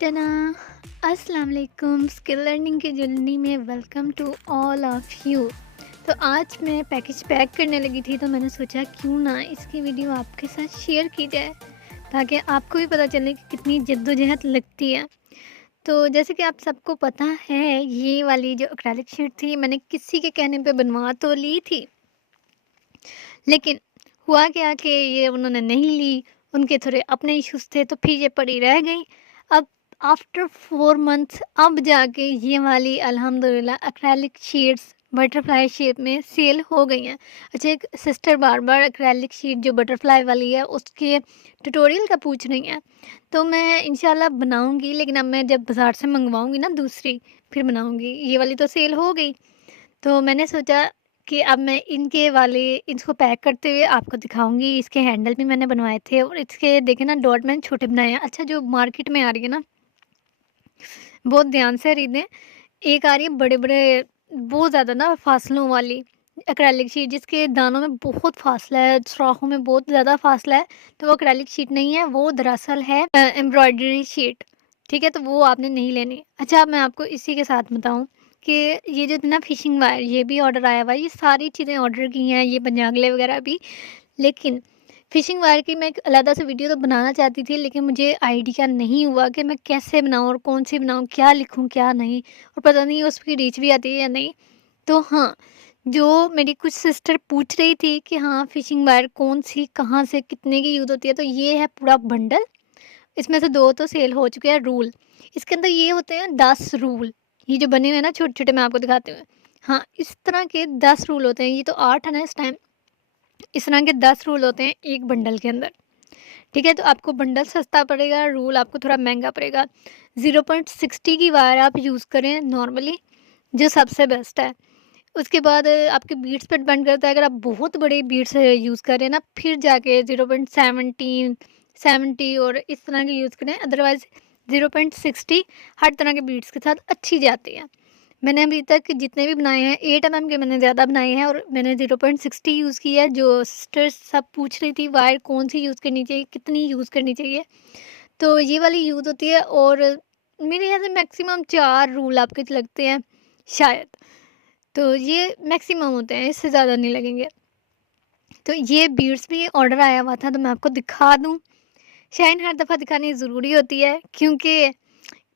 टना अस्सलाम वालेकुम। स्किल लर्निंग की जर्नी में welcome to all of you. तो आज मैं पैकेज पैक करने लगी थी, तो मैंने सोचा क्यों ना इसकी वीडियो आपके साथ शेयर की जाए ताकि आपको भी पता चले कि कितनी जद्दोजहद लगती है। तो जैसे कि आप सबको पता है, ये वाली जो एक्रेलिक शीट थी मैंने किसी के कहने पे बनवा तो ली थी, लेकिन हुआ क्या कि ये उन्होंने नहीं ली। उनके थोड़े अपने इश्यूज़ थे, तो फिर ये पड़ी रह गई। अब आफ्टर 4 मंथ्स अब जाके ये वाली अल्हम्दुलिल्लाह एक्रेलिक शीट्स बटरफ्लाई शेप में सेल हो गई हैं। अच्छा, एक सिस्टर बार-बार एक्रेलिक शीट जो बटरफ्लाई वाली है उसके ट्यूटोरियल का पूछ रही हैं। तो मैं इंशाल्लाह बनाऊँगी, लेकिन अब मैं जब बाज़ार से मंगवाऊँगी ना दूसरी, फिर बनाऊँगी। ये वाली तो सेल हो गई। तो मैंने सोचा कि अब मैं इनके वाले इसको पैक करते हुए आपको दिखाऊँगी। इसके हैंडल भी मैंने बनवाए थे और इसके देखें ना, डॉट मैंने छोटे बनाए हैं। अच्छा, जो मार्केट में आ रही है ना, बहुत ध्यान से खरीदें। एक आ रही है बड़े-बड़े, बहुत ज़्यादा ना फासलों वाली एक्रेलिक शीट, जिसके दानों में बहुत फासला है, सुराखों में बहुत ज़्यादा फासला है। तो वो एक्रेलिक शीट नहीं है, वो दरअसल है एम्ब्रॉयडरी शीट। ठीक है, तो वो आपने नहीं लेनी। अच्छा, अब मैं आपको इसी के साथ बताऊँ कि ये जो ना फिशिंग वायर, ये भी ऑर्डर आया हुआ है। ये सारी चीज़ें ऑर्डर की हैं, ये पंजागले वगैरह भी। लेकिन फिशिंग वायर की मैं एक अलग से वीडियो तो बनाना चाहती थी, लेकिन मुझे आइडिया नहीं हुआ कि मैं कैसे बनाऊँ और कौन-सी बनाऊँ, क्या लिखूँ, क्या नहीं, और पता नहीं उसकी रीच भी आती है या नहीं। तो हाँ, जो मेरी कुछ सिस्टर पूछ रही थी कि हाँ, फिशिंग वायर कौन-सी, कहाँ से, कितने की यूज़ होती है, तो ये है पूरा बंडल। इसमें से 2 तो सेल हो चुके हैं रूल। इसके अंदर ये होते हैं 10 रूल। ये जो बने हुए हैं ना छोटे-छोटे, मैं आपको दिखाती हूँ। हाँ, इस तरह के 10 रूल होते हैं। ये तो 8 है ना इस टाइम। इस तरह के 10 रूल होते हैं एक बंडल के अंदर। ठीक है, तो आपको बंडल सस्ता पड़ेगा, रूल आपको थोड़ा महँगा पड़ेगा। 0.60 की वायर आप यूज़ करें नॉर्मली, जो सबसे बेस्ट है। उसके बाद आपके बीट्स पे डिपेंड करता है। अगर आप बहुत बड़े बीट्स यूज़ कर रहे हैं ना, फिर जाके 0.17, 70 और इस तरह के यूज़ करें। अदरवाइज़ 0.60 हर तरह के बीट्स के साथ अच्छी जाती है। मैंने अभी तक जितने भी बनाए हैं 8 एमएम के मैंने ज़्यादा बनाए हैं, और मैंने 0.60 यूज़ किया है। जो सिस्टर्स सब पूछ रही थी वायर कौन-सी यूज़ करनी चाहिए, कितनी यूज़ करनी चाहिए, तो ये वाली यूज़ होती है। और मेरे ख़्याल से मैक्सिमम 4 रूल आपके लगते हैं शायद। तो ये मैक्सिमम होते हैं, इससे ज़्यादा नहीं लगेंगे। तो ये बीड्स भी ऑर्डर आया हुआ था, तो मैं आपको दिखा दूँ। शाइन हर दफ़ा दिखानी ज़रूरी होती है, क्योंकि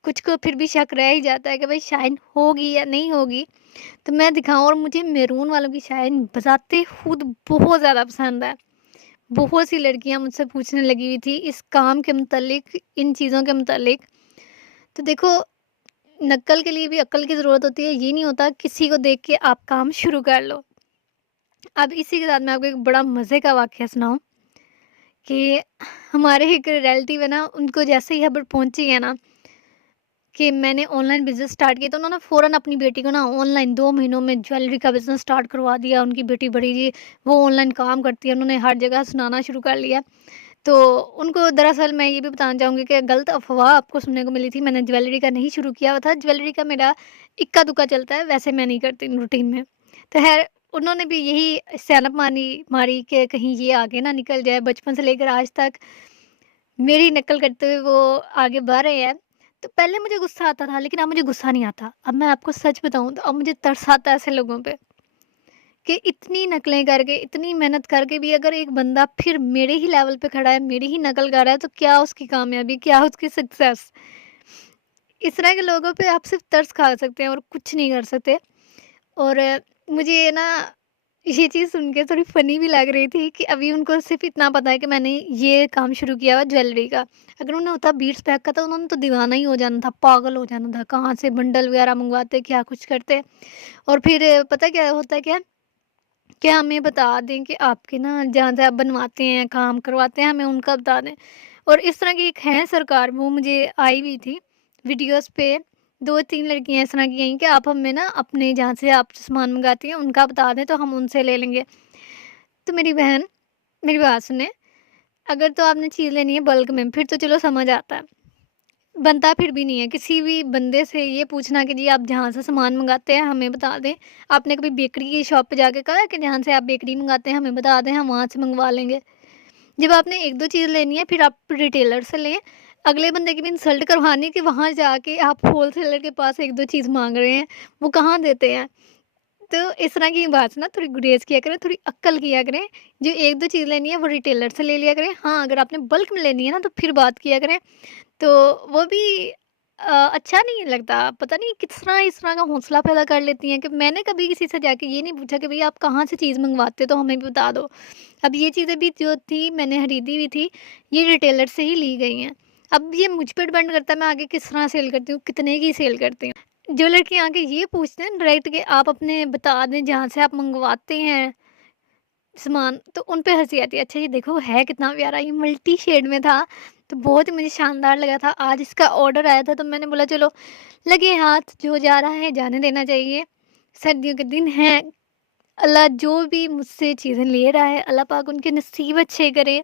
कुछ को फिर भी शक रह ही जाता है कि भाई शाइन होगी या नहीं होगी। तो मैं दिखाऊँ, और मुझे मैरून वालों की शाइन बजाते खुद बहुत ज़्यादा पसंद है। बहुत सी लड़कियाँ मुझसे पूछने लगी हुई थी इस काम के मुतालिक, इन चीज़ों के मुतालिक। तो देखो, नक्कल के लिए भी अक्ल की ज़रूरत होती है। ये नहीं होता किसी को देख के आप काम शुरू कर लो। अब इसी के साथ मैं आपको एक बड़ा मज़े का वाक़या सुनाऊँ कि हमारे एक रिलेटिव है ना, उनको जैसे ही खबर पहुँची है ना कि मैंने ऑनलाइन बिज़नेस स्टार्ट किया, तो उन्होंने फ़ौरन अपनी बेटी को ना ऑनलाइन 2 महीनों में ज्वेलरी का बिज़नेस स्टार्ट करवा दिया। उनकी बेटी बड़ी जी, वो ऑनलाइन काम करती है, उन्होंने हर जगह सुनाना शुरू कर लिया। तो उनको दरअसल मैं ये भी बताना चाहूँगी कि गलत अफ़वाह आपको सुनने को मिली थी। मैंने ज्वेलरी का नहीं शुरू किया हुआ था, ज्वेलरी का मेरा इक्का-दुक्का चलता है, वैसे मैं नहीं करती रूटीन में। तो ख़ैर, उन्होंने भी यही सियानत मानी मारी कि कहीं ये आगे ना निकल जाए। बचपन से लेकर आज तक मेरी नकल करते हुए वो आगे बढ़ रहे हैं। तो पहले मुझे गुस्सा आता था, लेकिन अब मुझे गुस्सा नहीं आता। अब मैं आपको सच बताऊँ तो अब मुझे तरस आता है ऐसे लोगों पे कि इतनी नकलें करके, इतनी मेहनत करके भी अगर एक बंदा फिर मेरे ही लेवल पे खड़ा है, मेरी ही नकल कर रहा है, तो क्या उसकी कामयाबी, क्या उसकी सक्सेस। इस तरह के लोगों पे आप सिर्फ तरस खा सकते हैं और कुछ नहीं कर सकते। और मुझे ना ये चीज़ सुन के थोड़ी फ़नी भी लग रही थी कि अभी उनको सिर्फ़ इतना पता है कि मैंने ये काम शुरू किया हुआ ज्वेलरी का। अगर उन्हें होता बीट्स पैक का, तो उन्होंने तो दीवाना ही हो जाना था, पागल हो जाना था। कहाँ से बंडल वगैरह मँगवाते, क्या कुछ करते। और फिर पता है क्या होता है क्या? कि हमें बता दें कि आपके ना जहाँ से आप बनवाते हैं, काम करवाते हैं, हमें उनका बता दें। और इस तरह की एक है सरकार, वो मुझे आई हुई थी वीडियोज़ पे। 2-3 लड़कियाँ इस तरह की आई कि आप हमें ना अपने जहाँ से आप सामान मँगाती हैं, उनका बता दें, तो हम उनसे ले लेंगे। तो मेरी बहन, मेरी बात सुने, अगर तो आपने चीज़ लेनी है बल्क में, फिर तो चलो समझ आता है। बनता फिर भी नहीं है किसी भी बंदे से ये पूछना कि जी आप जहाँ से सामान मँगाते हैं हमें बता दें। आपने कभी बेकरी की शॉप पे जाके कहा है कि जहाँ से आप बेकरी मँगाते हैं हमें बता दें, हम वहाँ से मँगवा लेंगे। जब आपने 1-2 चीज़ लेनी है, फिर आप रिटेलर से लें। अगले बंदे की भी इंसल्ट करवानी कि वहाँ जाके आप होलसेलर के पास 1-2 चीज़ माँग रहे हैं, वो कहाँ देते हैं। तो इस तरह की बात ना थोड़ी गुरेज़ किया करें, थोड़ी अक्ल किया करें। जो 1-2 चीज़ लेनी है वो रिटेलर से ले लिया करें। हाँ, अगर आपने बल्क में लेनी है ना तो फिर बात किया करें। तो वो भी अच्छा नहीं लगता। पता नहीं किस तरह इस तरह का हौसला पैदा कर लेती हैं कि मैंने कभी किसी से जाके ये नहीं पूछा कि भई आप कहाँ से चीज़ मँगवाते हो तो हमें भी बता दो। अब ये चीज़ें भी जो थी मैंने खरीदी हुई थी, ये रिटेलर से ही ली गई हैं। अब ये मुझ पे डिपेंड करता है मैं आगे किस तरह सेल करती हूँ, कितने की सेल करती हूँ। जो लड़कियाँ आके ये पूछते हैं डायरेक्ट कि आप अपने बता दें जहाँ से आप मँगवाते हैं सामान, तो उन पे हँसी आती है। अच्छा ये देखो है कितना प्यारा, ये मल्टी शेड में था, तो बहुत ही मुझे शानदार लगा था। आज इसका ऑर्डर आया था तो मैंने बोला चलो लगे हाथ, जो जा रहा है जाने देना चाहिए। सर्दियों के दिन हैं, अल्लाह जो भी मुझसे चीज़ें ले रहा है, अल्लाह पाक उनके नसीब अच्छे करे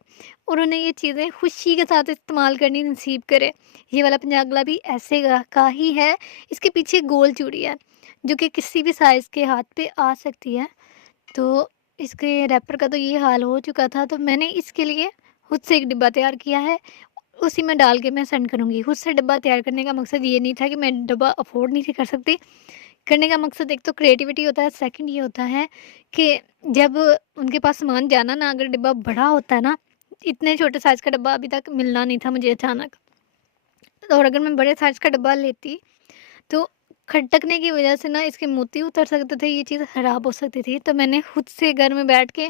और उन्हें ये चीज़ें खुशी के साथ इस्तेमाल करनी नसीब करे। ये वाला पंजागला भी ऐसे का ही है, इसके पीछे गोल चूड़ी है, जो कि किसी भी साइज़ के हाथ पे आ सकती है। तो इसके रैपर का तो ये हाल हो चुका था, तो मैंने इसके लिए खुद से एक डिब्बा तैयार किया है, उसी में डाल के मैं सेंड करूँगी। खुद से डिब्बा तैयार करने का मकसद ये नहीं था कि मैं डिब्बा अफ़ोर्ड नहीं थी कर सकती। करने का मकसद एक तो क्रिएटिविटी होता है, सेकंड ये होता है कि जब उनके पास सामान जाना ना, अगर डिब्बा बड़ा होता है ना, इतने छोटे साइज़ का डिब्बा अभी तक मिलना नहीं था मुझे अचानक। और अगर मैं बड़े साइज़ का डिब्बा लेती तो खटकने की वजह से ना इसके मोती उतर सकते थे, ये चीज़ ख़राब हो सकती थी। तो मैंने खुद से घर में बैठ के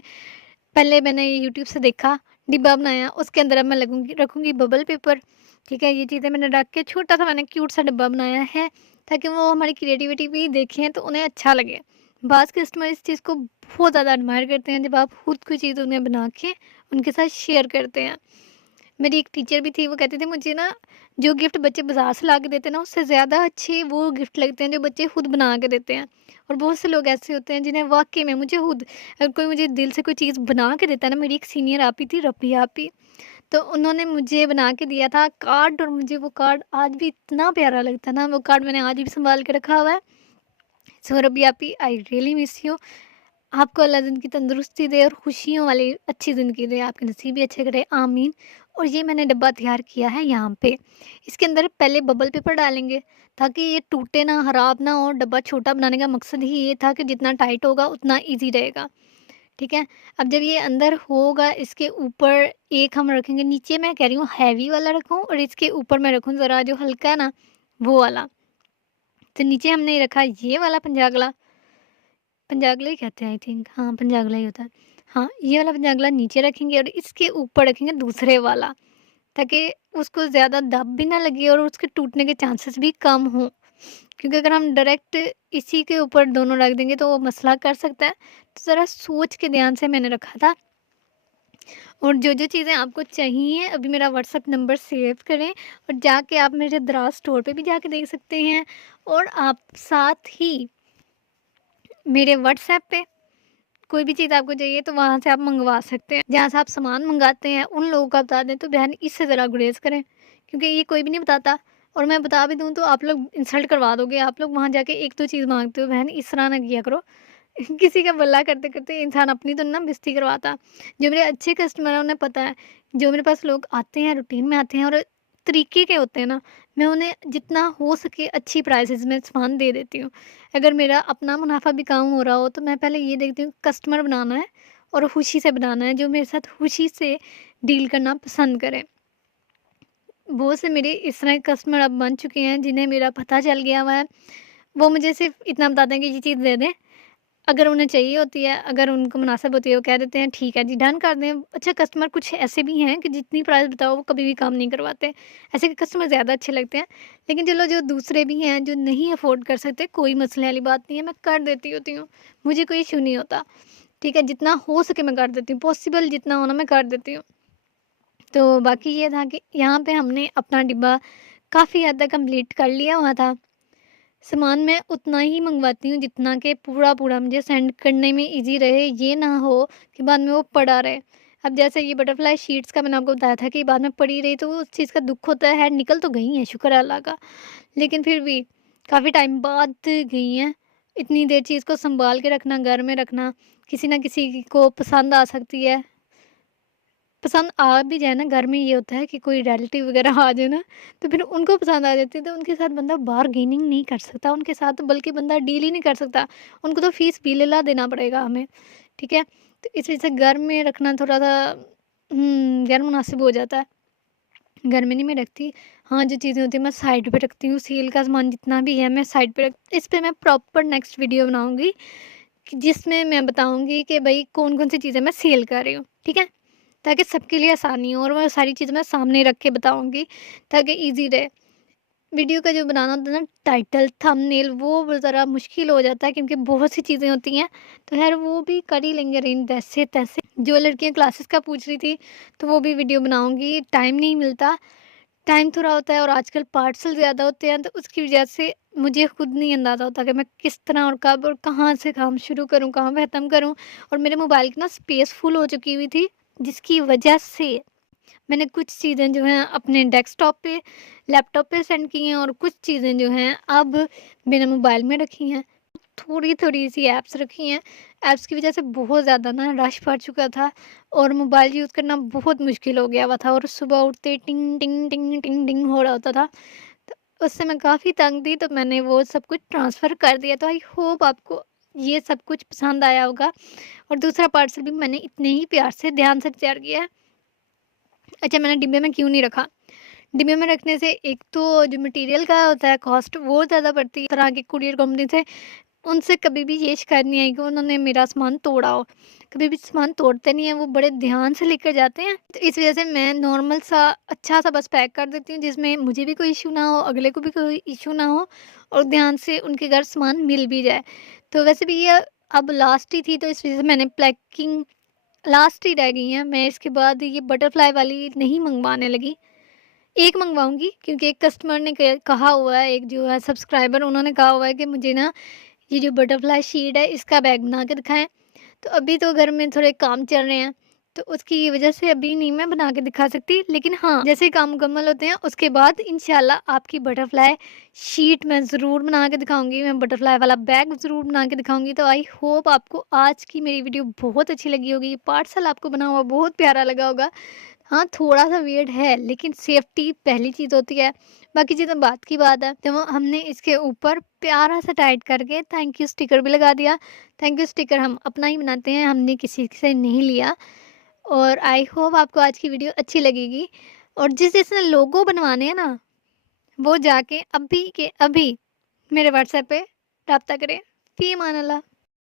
पहले मैंने ये यूट्यूब से देखा, डिब्बा बनाया, उसके अंदर अब मैं लगूँगी रखूँगी बबल पेपर, ठीक है? ये चीज़ें मैंने रख के छोटा-सा मैंने क्यूट सा डिब्बा बनाया है, ताकि वो हमारी क्रिएटिविटी भी देखें तो उन्हें अच्छा लगे। बाज़ कस्टमर इस चीज़ को बहुत ज़्यादा एडमायर करते हैं जब आप खुद कोई चीज़ उन्हें बना के उनके साथ शेयर करते हैं। मेरी एक टीचर भी थी, वो कहती थी मुझे ना जो गिफ्ट बच्चे बाज़ार से ला के देते हैं ना, उससे ज़्यादा अच्छे वो गिफ्ट लगते हैं जो बच्चे खुद बना के देते हैं। और बहुत से लोग ऐसे होते हैं जिन्हें वाक़ई में मुझे खुद अगर कोई मुझे दिल से कोई चीज़ बना के देता है ना, मेरी एक सीनियर आपी थी, रफ़िया आपी, तो उन्होंने मुझे बना के दिया था कार्ड और मुझे वो कार्ड आज भी इतना प्यारा लगता है ना, वो कार्ड मैंने आज भी सँभाल के रखा हुआ है। सो रब्बी आपी, आई रियली मिस यू। आपको अल्लाह ज़िंदगी तंदुरुस्ती दे और खुशियों वाली अच्छी ज़िंदगी दे, आपके नसीब भी अच्छे करे, आमीन। और ये मैंने डब्बा तैयार किया है यहाँ पे। इसके अंदर पहले बबल पेपर डालेंगे ताकि ये टूटे ना, ख़राब ना हो। डब्बा छोटा बनाने का मकसद ही ये था कि जितना टाइट होगा उतना ईज़ी रहेगा, ठीक है? अब जब ये अंदर होगा, इसके ऊपर एक हम रखेंगे, नीचे मैं कह रही हूँ हैवी वाला रखूँ और इसके ऊपर मैं रखूँ ज़रा जो हल्का है ना, वो वाला। तो नीचे हमने रखा ये वाला पंजागला, पंजागला ही कहते हैं आई थिंक, हाँ, पंजागला ही होता है। हाँ, ये वाला पंजागला नीचे रखेंगे और इसके ऊपर रखेंगे दूसरे वाला, ताकि उसको ज़्यादा दब भी ना लगे और उसके टूटने के चांसेस भी कम हों। क्योंकि अगर हम डायरेक्ट इसी के ऊपर दोनों रख देंगे तो वो मसला कर सकता है। तो ज़रा सोच के ध्यान से मैंने रखा था। और जो-जो चीज़ें आपको चाहिए अभी मेरा व्हाट्सएप नंबर सेव करें और जाके आप मेरे दराज़ स्टोर पे भी जाके देख सकते हैं और आप साथ ही मेरे व्हाट्सएप पे कोई भी चीज़ आपको चाहिए तो वहाँ से आप मँगवा सकते हैं। जहाँ से आप सामान मँगाते हैं उन लोगों को आप बता दें तो बहन इससे ज़रा गुरेज़ करें, क्योंकि ये कोई भी नहीं बताता और मैं बता भी दूँ तो आप लोग इंसल्ट करवा दोगे। आप लोग वहाँ जाके 1-2 चीज़ माँगते हो, बहन इस तरह ना किया करो। किसी का भला करते-करते इंसान अपनी तो ना बेइज़्ज़ती करवाता। जो मेरे अच्छे कस्टमर हैं उन्हें पता है, जो मेरे पास लोग आते हैं, रूटीन में आते हैं और तरीके के होते हैं ना, मैं उन्हें जितना हो सके अच्छी प्राइसेज़ में सामान दे देती हूँ। अगर मेरा अपना मुनाफ़ा भी कम हो रहा हो तो मैं पहले ये देखती हूँ कस्टमर बनाना है और खुशी से बनाना है, जो मेरे साथ खुशी से डील करना पसंद करें। बहुत से मेरे इस तरह के कस्टमर अब बन चुके हैं जिन्हें मेरा पता चल गया हुआ है। वो मुझे सिर्फ़ इतना बताते हैं कि ये चीज़ दे दें, अगर उन्हें चाहिए होती है, अगर उनको मुनासिब होती है, वो कह देते हैं ठीक है जी, डन कर दें। अच्छा, कस्टमर कुछ ऐसे भी हैं कि जितनी प्राइस बताओ वो कभी भी काम नहीं करवाते। ऐसे के कस्टमर ज़्यादा अच्छे लगते हैं। लेकिन चलो जो दूसरे भी हैं जो नहीं अफ़ोर्ड कर सकते, कोई मसले वाली बात नहीं है, मैं कर देती होती हूँ। मुझे कोई इश्यू नहीं होता। ठीक है, जितना हो सके मैं कर देती हूँ, पॉसिबल जितना हो ना मैं कर देती हूँ। तो बाकी ये था कि यहाँ पे हमने अपना डिब्बा काफ़ी हद तक कंप्लीट कर लिया हुआ था। सामान मैं उतना ही मँगवाती हूँ जितना कि पूरा-पूरा मुझे सेंड करने में ईज़ी रहे, ये ना हो कि बाद में वो पड़ा रहे। अब जैसे ये बटरफ्लाई शीट्स का मैंने आपको बताया था कि बाद में पड़ी रही तो उस चीज़ का दुःख होता है, निकल तो गई हैं शुक्र है अल्लाह का। लेकिन फिर भी काफ़ी टाइम बाद गई हैं। इतनी देर चीज़ को सँभाल के रखना, घर में रखना, किसी न किसी को पसंद आ सकती है। पसंद आ भी जाए ना, घर में ये होता है कि कोई रिलेटिव वगैरह आ जाए ना, तो फिर उनको पसंद आ जाती है, तो उनके साथ बंदा बार्गेनिंग नहीं कर सकता, उनके साथ बल्कि बंदा डील ही नहीं कर सकता। उनको तो फ़ीस भी लेला देना पड़ेगा हमें, ठीक है? तो इस वजह से घर में रखना थोड़ा-सा गैर मुनासिब हो जाता है। घर में नहीं मैं रखती। हाँ, जो चीज़ें होती हैं मैं साइड पे रखती हूँ, सेल का सामान जितना भी है मैं साइड पे रख इस पे मैं प्रॉपर नेक्स्ट वीडियो बनाऊँगी कि जिसमें मैं बताऊँगी कि भई कौन-कौन सी चीज़ें मैं सेल कर रही हूँ, ठीक है? ताकि सबके लिए आसानी हो और वो सारी चीज़ें मैं सामने रख के बताऊँगी ताकि ईज़ी रहे। वीडियो का जो बनाना होता है ना टाइटल, थंबनेल वो ज़रा मुश्किल हो जाता है क्योंकि बहुत सी चीज़ें होती हैं, तो ख़ैर वो भी कर ही लेंगे अरेंज जैसे-तैसे। जो लड़कियाँ क्लासेस का पूछ रही थी, तो वो भी वीडियो बनाऊँगी, टाइम नहीं मिलता। टाइम थोड़ा होता है और आजकल पार्सल ज़्यादा होते हैं, तो उसकी वजह से मुझे खुद नहीं अंदाज़ा होता कि मैं किस तरह और कब और कहाँ से काम शुरू करूँ, कहाँ पे ख़त्म करूँ। और मेरे मोबाइल की ना स्पेस फुल हो चुकी हुई थी, जिसकी वजह से मैंने कुछ चीज़ें जो हैं अपने डेस्कटॉप पे, लैपटॉप पे सेंड की हैं और कुछ चीज़ें जो हैं अब मैंने मोबाइल में रखी हैं। थोड़ी-थोड़ी सी ऐप्स रखी हैं। ऐप्स की वजह से बहुत ज़्यादा ना रश पड़ चुका था और मोबाइल यूज़ करना बहुत मुश्किल हो गया हुआ था और सुबह उठते टिंग टिंग टिंग टिंग टिंग हो रहा होता था। तो उससे मैं काफ़ी तंग थी, तो मैंने वो सब कुछ ट्रांसफ़र कर दिया। तो आई होप आपको ये सब कुछ पसंद आया होगा और दूसरा पार्सल भी मैंने इतने ही प्यार से ध्यान से तैयार किया है। अच्छा, मैंने डिब्बे में क्यों नहीं रखा? डिब्बे में रखने से एक तो जो मटीरियल का होता है कॉस्ट वो ज़्यादा पड़ती है। तरह की कुरियर कंपनी से उनसे कभी भी ये शिकायत नहीं आई कि उन्होंने मेरा सामान तोड़ा हो। कभी भी सामान तोड़ते नहीं हैं, वो बड़े ध्यान से लेकर जाते हैं। तो इस वज़ह से मैं नॉर्मल सा अच्छा-सा बस पैक कर देती हूँ जिसमें मुझे भी कोई इश्यू ना हो, अगले को भी कोई इश्यू ना हो और ध्यान से उनके घर सामान मिल भी जाए। तो वैसे भी ये अब लास्ट ही थी, तो इस वज़ह से मैंने पैकिंग लास्ट ही रह गई हैं। मैं इसके बाद ये बटरफ्लाई वाली नहीं मँगवाने लगी। एक मँगवाऊँगी क्योंकि एक कस्टमर ने क कहा हुआ है, एक जो है सब्सक्राइबर उन्होंने कहा हुआ है कि मुझे ना ये जो बटरफ्लाई शीट है इसका बैग बना के दिखाएँ। तो अभी तो घर में थोड़े काम चल रहे हैं, तो उसकी वज़ह से अभी नहीं मैं बना के दिखा सकती। लेकिन हाँ, जैसे ही काम मुकम्मल होते हैं उसके बाद इंशाल्लाह आपकी बटरफ्लाई शीट मैं ज़रूर बना के दिखाऊँगी, मैं बटरफ्लाई वाला बैग ज़रूर बना के दिखाऊँगी। तो आई होप आपको आज की मेरी वीडियो बहुत अच्छी लगी होगी। ये पार्सल आपको बना हुआ बहुत प्यारा लगा होगा। हाँ, थोड़ा-सा वियर्ड है, लेकिन सेफ्टी पहली चीज़ होती है, बाकी चीज़ें बात की बात है। तो वो हमने इसके ऊपर प्यारा-सा टाइट करके थैंक यू स्टिकर भी लगा दिया। थैंक यू स्टिकर हम अपना ही बनाते हैं, हमने किसी से नहीं लिया। और आई होप आपको आज की वीडियो अच्छी लगेगी और जिसने लोगो बनवाने हैं ना, वो जाके अभी के अभी मेरे व्हाट्सएप पे राब्ता करें। फ़ी अमान अल्लाह।